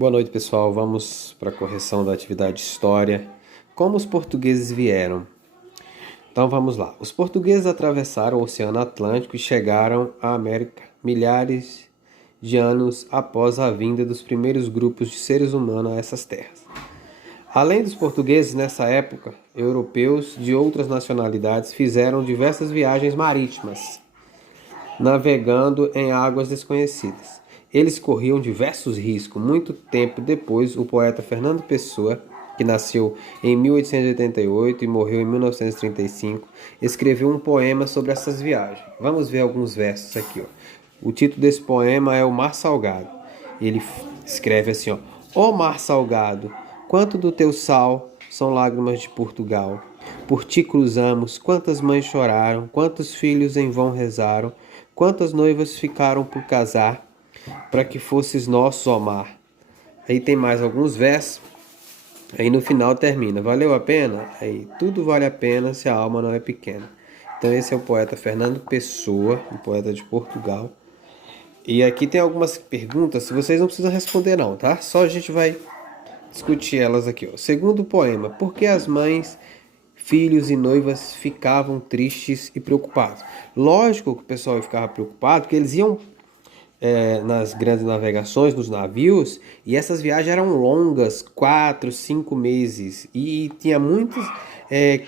Boa noite, pessoal. Vamos para a correção da atividade de história. Como os portugueses vieram? Então vamos lá. Os portugueses atravessaram o Oceano Atlântico e chegaram à América milhares de anos após a vinda dos primeiros grupos de seres humanos a essas terras. Além dos portugueses, nessa época, europeus de outras nacionalidades fizeram diversas viagens marítimas, navegando em águas desconhecidas. Eles corriam diversos riscos. Muito tempo depois, o poeta Fernando Pessoa, que nasceu em 1888 e morreu em 1935, escreveu um poema sobre essas viagens. Vamos ver alguns versos aqui. O título desse poema é O Mar Salgado. Ele escreve assim: Ó mar salgado, quanto do teu sal são lágrimas de Portugal. Por ti cruzamos, quantas mães choraram, quantos filhos em vão rezaram, quantas noivas ficaram por casar, para que fosses nosso, ó mar. Aí tem mais alguns versos. Aí no final termina: valeu a pena? Aí tudo vale a pena se a alma não é pequena. Então esse é o poeta Fernando Pessoa, um poeta de Portugal. E aqui tem algumas perguntas, se vocês não precisam responder não, tá? Só a gente vai discutir elas aqui, ó. Segundo o poema, por que as mães, filhos e noivas ficavam tristes e preocupados? Lógico que o pessoal ficava preocupado, porque eles iam nas grandes navegações, nos navios, e essas viagens eram longas, 4, 5 meses, e tinha muitos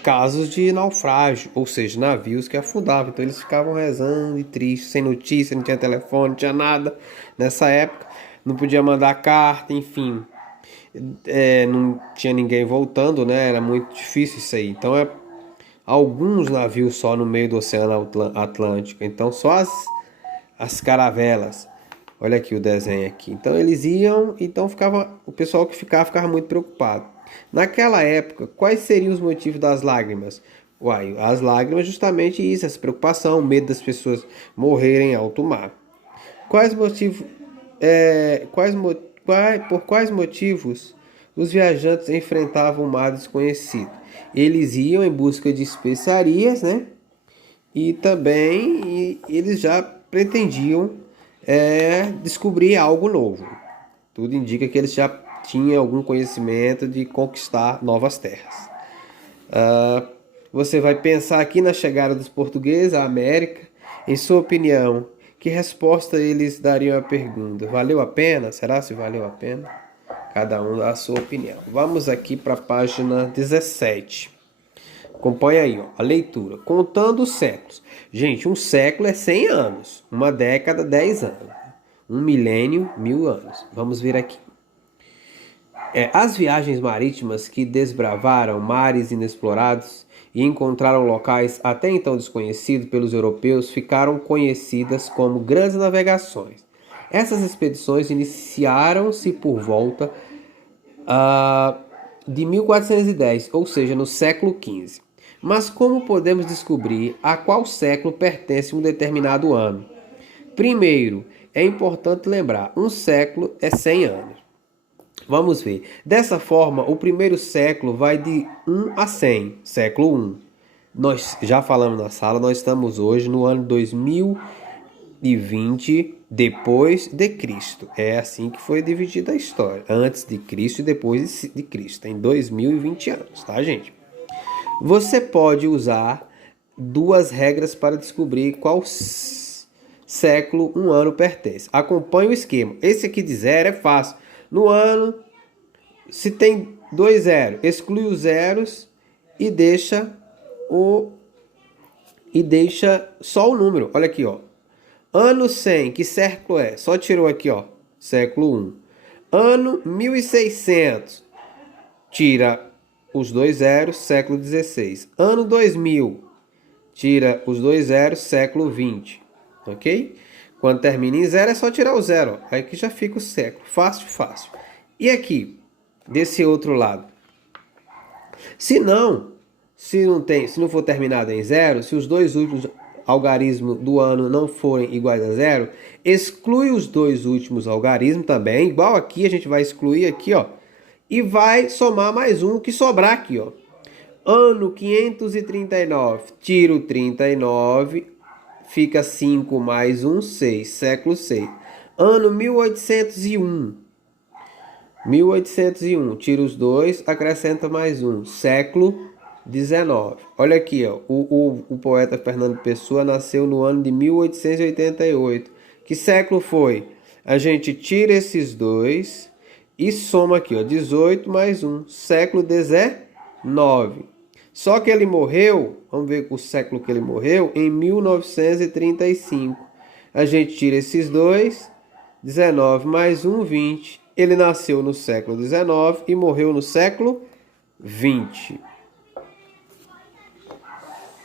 casos de naufrágio, ou seja, navios que afundavam. Então eles ficavam rezando e tristes, sem notícia, não tinha telefone, não tinha nada nessa época, não podia mandar carta, enfim, não tinha ninguém voltando, né? Era muito difícil isso aí. Então alguns navios só no meio do Oceano Atlântico, então só as caravelas. Olha aqui o desenho aqui. Então eles iam, então o pessoal que ficava muito preocupado. Naquela época, quais seriam os motivos das lágrimas? Uai, as lágrimas justamente isso, essa preocupação, o medo das pessoas morrerem em alto mar. Quais motivos, por quais motivos os viajantes enfrentavam o mar desconhecido? Eles iam em busca de especiarias, né? E também eles já pretendiam descobrir algo novo. Tudo indica que eles já tinham algum conhecimento de conquistar novas terras. Você vai pensar aqui na chegada dos portugueses à América. Em sua opinião, que resposta eles dariam à pergunta? Valeu a pena? Será se valeu a pena? Cada um dá a sua opinião. Vamos aqui para a página 17. Acompanhe aí, ó, a leitura. Contando os séculos. Gente, um século é 100 anos. Uma década, 10 anos. Um milênio, 1000 anos. Vamos ver aqui. As viagens marítimas que desbravaram mares inexplorados e encontraram locais até então desconhecidos pelos europeus ficaram conhecidas como grandes navegações. Essas expedições iniciaram-se por volta de 1410, ou seja, no século XV. Mas como podemos descobrir a qual século pertence um determinado ano? Primeiro, é importante lembrar, um século é 100 anos. Vamos ver. Dessa forma, o primeiro século vai de 1 a 100, século 1. Nós já falamos na sala, nós estamos hoje no ano 2020 depois de Cristo. É assim que foi dividida a história, antes de Cristo e depois de Cristo. Tem 2020 anos, tá, gente? Você pode usar duas regras para descobrir qual século um ano pertence. Acompanhe o esquema. Esse aqui de zero é fácil. No ano, se tem 2 zeros, exclui os zeros e deixa só o número. Olha aqui, ó. Ano 100, que século é? Só tirou aqui, ó, século 1. Ano 1600, tira os 2 zeros, século 16. Ano 2000, tira os 2 zeros, século 20. Ok? Quando termina em zero é só tirar o zero. Aí aqui já fica o século. Fácil, fácil. E aqui, desse outro lado? Se não for terminado em zero, se os dois últimos algarismos do ano não forem iguais a zero, exclui os dois últimos algarismos também. Igual aqui, a gente vai excluir aqui, ó. E vai somar mais um que sobrar aqui, ó. Ano 539, tira o 39, fica 5 mais 1, 6, século 6. Ano 1801, 1801, tira os dois, acrescenta mais um, século XIX. Olha aqui, ó, o poeta Fernando Pessoa nasceu no ano de 1888. Que século foi? A gente tira esses dois e soma aqui, ó, 18 mais um, século XIX. Só que ele morreu, vamos ver o século que ele morreu, em 1935. A gente tira esses dois, 19 mais um, 20. Ele nasceu no século XIX e morreu no século XX.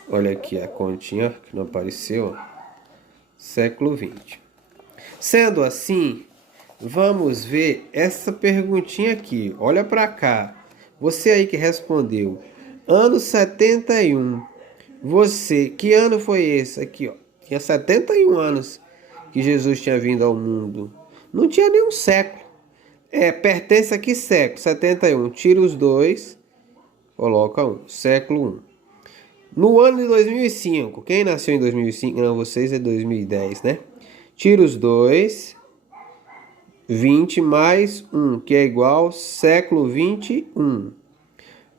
Olha aqui a continha que não apareceu. Século XX. Sendo assim, vamos ver essa perguntinha aqui. Olha para cá. Você aí que respondeu. Ano 71. Você, que ano foi esse aqui, ó? Tinha 71 anos que Jesus tinha vindo ao mundo. Não tinha nenhum século. Pertence a que século? 71. Tira os dois, coloca um. Século 1. No ano de 2005. Quem nasceu em 2005? Não, vocês é 2010, né? Tira os dois. 20 mais 1, que é igual século 21.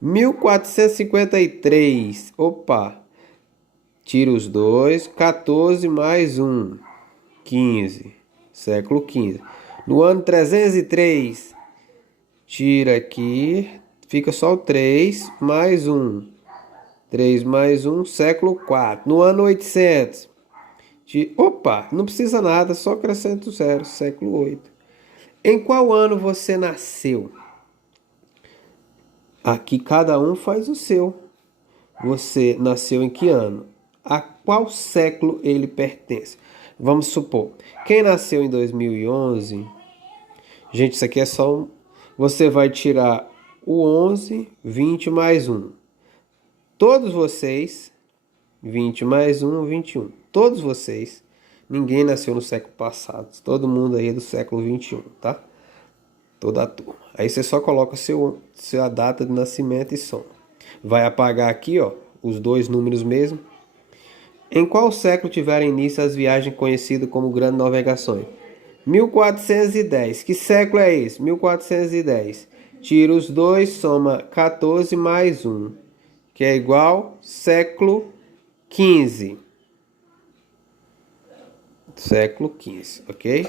1453. Opa. Tira os dois. 14 mais 1. 15. Século 15. No ano 303. Tira aqui. Fica só o 3 mais 1. 3 mais 1. Século 4. No ano 800. Opa. Não precisa nada. Só acrescenta o 0. Século 8. Em qual ano você nasceu? Aqui cada um faz o seu. Você nasceu em que ano? A qual século ele pertence? Vamos supor, quem nasceu em 2011, gente, isso aqui é só um. Você vai tirar o 11, 20 mais 1. Todos vocês, 20 mais 1, 21. Todos vocês, ninguém nasceu no século passado. Todo mundo aí é do século 21, tá? Toda a turma. Aí você só coloca sua data de nascimento e soma. Vai apagar aqui, ó, os dois números mesmo. Em qual século tiveram início as viagens conhecidas como Grandes Navegações? 1410. Que século é esse? 1410. Tira os dois, soma 14 mais 1, que é igual século 15. Século 15, ok?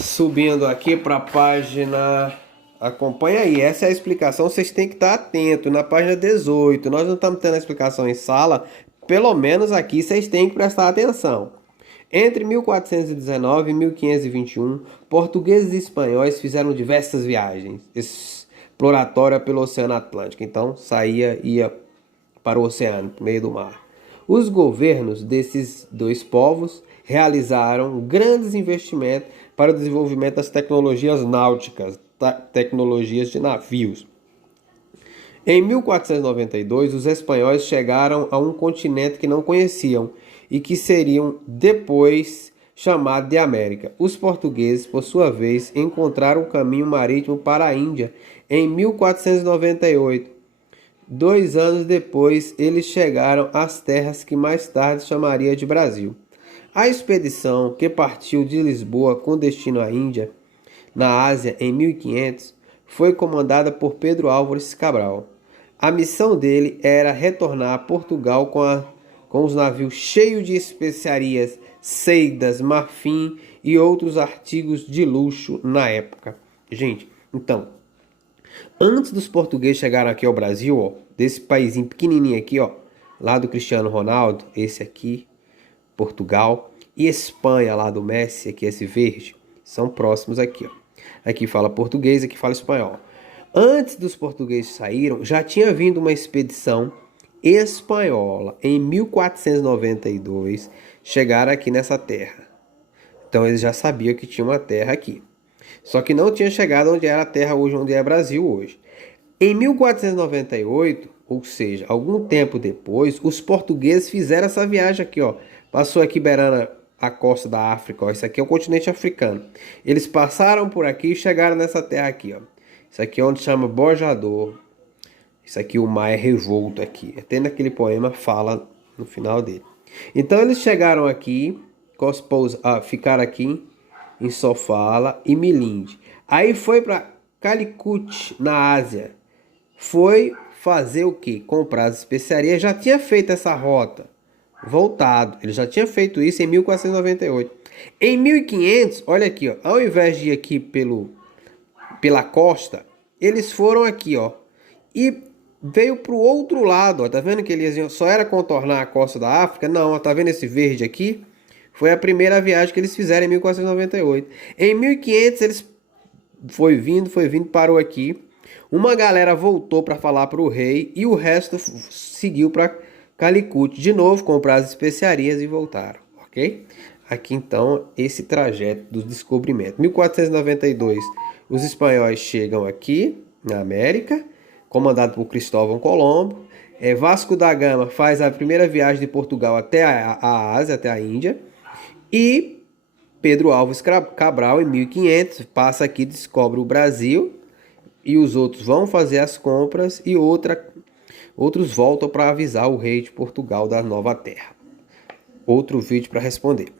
Subindo aqui para a página, acompanha aí, essa é a explicação, vocês têm que estar atentos, na página 18, nós não estamos tendo a explicação em sala, pelo menos aqui vocês têm que prestar atenção. Entre 1419 e 1521, portugueses e espanhóis fizeram diversas viagens exploratórias pelo Oceano Atlântico, então ia para o oceano, no meio do mar. Os governos desses dois povos realizaram grandes investimentos para o desenvolvimento das tecnologias náuticas, tecnologias de navios. Em 1492, os espanhóis chegaram a um continente que não conheciam e que seriam depois chamado de América. Os portugueses, por sua vez, encontraram um caminho marítimo para a Índia em 1498. 2 anos depois, eles chegaram às terras que mais tarde chamaria de Brasil. A expedição, que partiu de Lisboa com destino à Índia, na Ásia, em 1500, foi comandada por Pedro Álvares Cabral. A missão dele era retornar a Portugal com os navios cheios de especiarias, seidas, marfim e outros artigos de luxo na época. Gente, então, antes dos portugueses chegarem aqui ao Brasil, ó, desse paísinho pequenininho aqui, ó, lá do Cristiano Ronaldo, esse aqui, Portugal, e Espanha, lá do Messi, aqui esse verde, são próximos aqui, ó. Aqui fala português, aqui fala espanhol. Antes dos portugueses saírem, já tinha vindo uma expedição espanhola em 1492, chegaram aqui nessa terra. Então eles já sabiam que tinha uma terra aqui. Só que não tinha chegado onde era a terra hoje, onde é Brasil hoje. Em 1498, ou seja, algum tempo depois, os portugueses fizeram essa viagem aqui, ó. Passou aqui beirando a costa da África, ó. Isso aqui é o continente africano. Eles passaram por aqui e chegaram nessa terra aqui, ó. Isso aqui é onde chama Bojador. Isso aqui o mar é revolto aqui. Até naquele poema fala no final dele. Então eles chegaram aqui, ficaram aqui em Sofala e Milinde. Aí foi para Calicut, na Ásia. Foi fazer o quê? Comprar as especiarias. Já tinha feito essa rota. Voltado. Ele já tinha feito isso em 1498. Em 1500, olha aqui, ó, ao invés de ir aqui pela costa, eles foram aqui, ó, e veio para o outro lado, ó, tá vendo que eles só era contornar a costa da África? Não, ó, tá vendo esse verde aqui? Foi a primeira viagem que eles fizeram em 1498. Em 1500 eles foi vindo, parou aqui. Uma galera voltou para falar para o rei e o resto seguiu para Calicut de novo, comprar as especiarias e voltaram, ok? Aqui então esse trajeto do descobrimento. 1492 os espanhóis chegam aqui na América, comandado por Cristóvão Colombo. Vasco da Gama faz a primeira viagem de Portugal até a Ásia, até a Índia. E Pedro Álvares Cabral, em 1500, passa aqui, descobre o Brasil. E os outros vão fazer as compras e outros voltam para avisar o rei de Portugal da nova terra. Outro vídeo para responder.